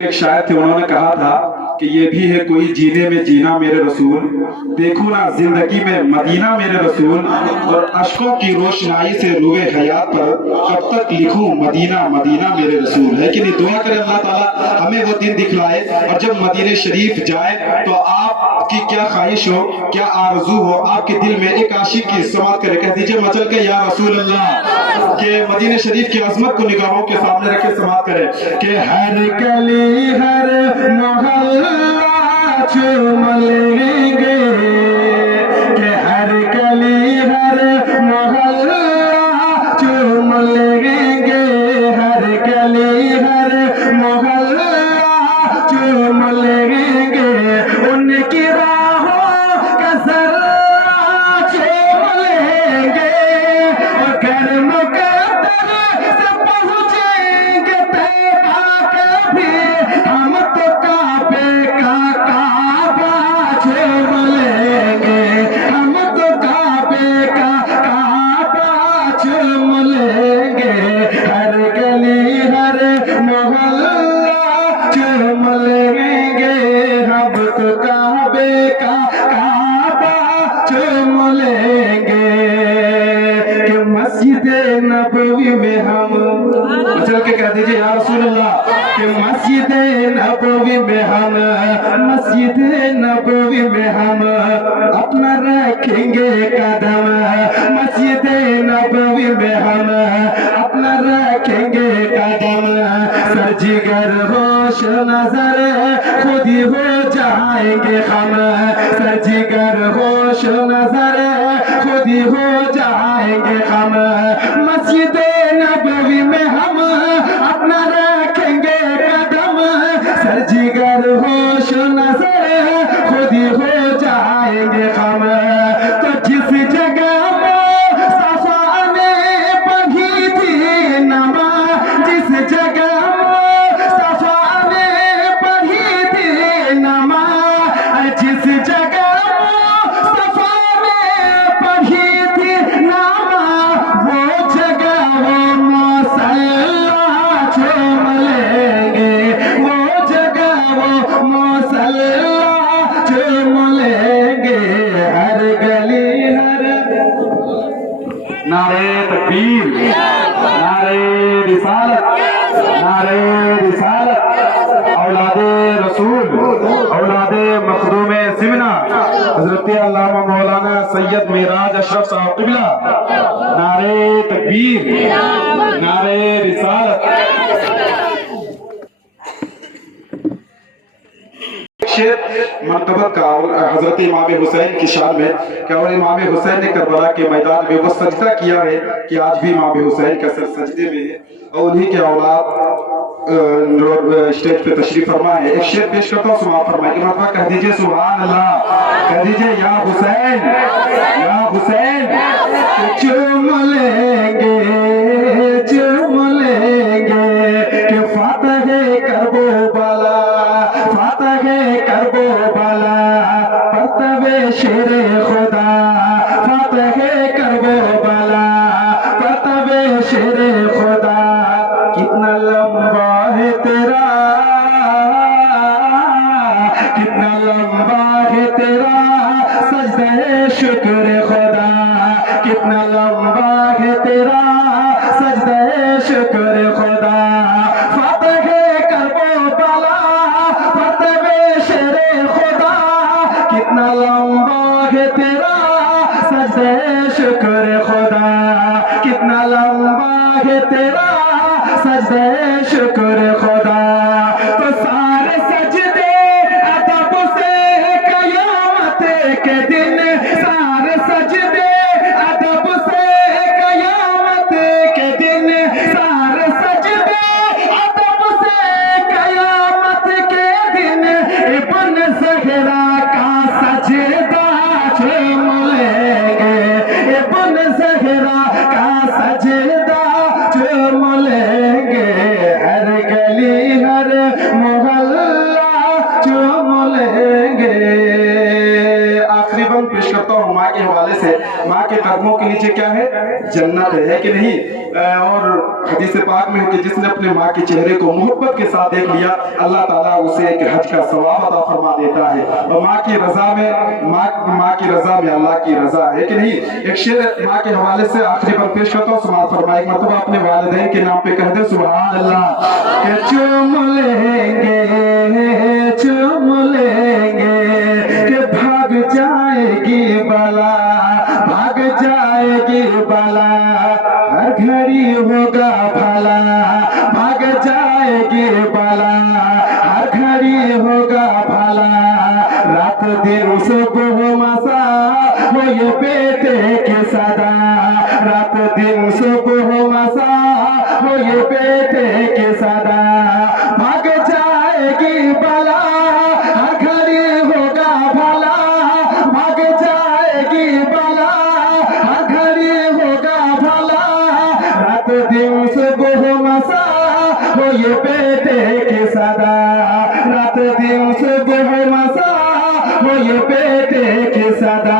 एक शायर थे, उन्होंने कहा था कि ये भी है कोई जीने में जीना मेरे रसूल, देखो ना जिंदगी में मदीना मेरे रसूल, और अशकों की रोशनाई से रुए हयात पर कब तक लिखूं मदीना मदीना मेरे रसूल। है कि नहीं? दुआ करें अल्लाह ताला हमें वो दिन दिखलाए, और जब मदीने शरीफ जाए तो आपकी क्या ख्वाहिश हो, क्या आरजू हो, आपके दिल में एक आशिक की समात करे, कह दीजिए मचल के या रसूल अल्लाह, के मदीने शरीफ की अजमत को निगाहों के सामने रखे समात करे कि हर गली हर मोहल्ला चूम लेंगे, कि हर गली हर मोहल्ला चूम लेंगे, हर गली हर मोहल्ला चूम लेंगे, उनकी राहों का जर्रा चूम लेंगे, और घर मुकद्दर से पहुंचेंगे तैबा कभी, हम तो काबे का काबा चूम लेंगे, हम तो काबे का काबा चूम लेंगे, हर गली हर मोहल्ला चूम लेंगे, हम तो काबे का काबा चूम लेंगे, कि मस्जिद नबवी में हम चल के कह दीजिए या रसूल अल्लाह, कि मस्जिद नबवी में हम, मस्जिद नबवी में हम अपना रखेंगे कदम, मस्जिद नबवी में हम अपना रखेंगे कदम, सरजिगर होश नजर खुद ही हो जाएंगे हम, सरजिगर होश नजर खुद ही हो जाएंगे हम, मस्जिद नबवी में हम अपना रखेंगे कदम, सरजिगर होश नजर खुद ही हो जाएंगे हम, तो जिस जगह मुस्तफा ने पढ़ी थी नमाज, जिस जगह मुस्तफा ने पढ़ी थी नमाज, जिस जगह मुस्तफा ने पढ़ी थी नमाज, वो जगह वो मुसल्ला चूम लेंगे, वो जगह वो मुसल्ला चूम लेंगे, हर गली हर नारे तकबीर, नारे रिसालत, नारे रिसालत, औलादे रसूल, औलादे मखदूमे सिमना हजरत अल्लामा मौलाना सैयद मेराज अशरफ साहब क़िबला, नारे तकबीर, नारे रिसालत। मरतबत का हजरत इमाम हुसैन की शान में क्या, और इमाम हुसैन ने करबला के मैदान में वो सजदा किया है कि आज भी इमाम हुसैन का सर सजदे में है, और उन्हीं के औलाद स्टेज पे तशरीफ फरमा है। एक शेर पेश करता हूँ, सुना फरमाए कि मरतबा कह दीजिए सुभान अल्लाह, कह दीजिए या हुसैन, या हुसैन, चूम लेंगे, चूम लेंगे, कि फातह करबो बाला, फातह करबो बाला, परतवे शेरे खुदा, फातह करबो बाला, परतवे शेरे खुदा, कितना लंबा है तेरा, कितना लंबा है तेरा सजदे शुक्र खुदा, कितना लंबा है तेरा सजदे शुक्र खुदा, फातह करबो बाला, फतवे शेरे खुदा, कितना लंबा है तेरा सजदे शुक्र खुदा, कितना लंबा है तेरा सजदे शुक्र खुदा, तो सारे सजदे अदब से कयामत के दिन, सारे सजदे अदब से कयामत के दिन, सारे सजदे अदब से कयामत के दिन, इब्न ज़हरा का सजदा चूम लेंगे, इब्न ज़हरा का सजदा चूम लेंगे, हर गली हर मोहल्ला चूम लेंगे। आखिरी बंद पेश करता हूँ माँ के हवाले से है। माँ के कदमों के नीचे क्या है? जन्नत है कि नहीं? और हदीस पाक में है कि जिसने अपने माँ के चेहरे को मोहब्बत के साथ देख लिया, अल्लाह ताला उसे एक हज का सवाब अता फरमा देता है। और माँ की रजा में माँ की रजा में अल्लाह की रजा है कि नहीं? एक शेर माँ के हवाले से आखिरी पर पेश करता हूँ, समाज फरमाए मतलब अपने वालिदैन के नाम पे कह दे सुभान अल्लाह। के चूम लेंगे के भाग जाएगी बला, भाग जाएगी बला, हर घड़ी होगा भला, भाग जाएगी बला, हर घड़ी होगा भला, रात दिन सुबह मसा हो ये बेटे के सदा, रात दिन सुबह मसा हो ये बेटे के सदा, भाग जाएगी बला, हर घड़ी होगा भला, भाग जाएगी बला, हर घड़ी होगा भला, रात दिन सुबह मसा हो ये बेटे के सदा, रात दिन सुबह मसा हो ये बेटे के सदा।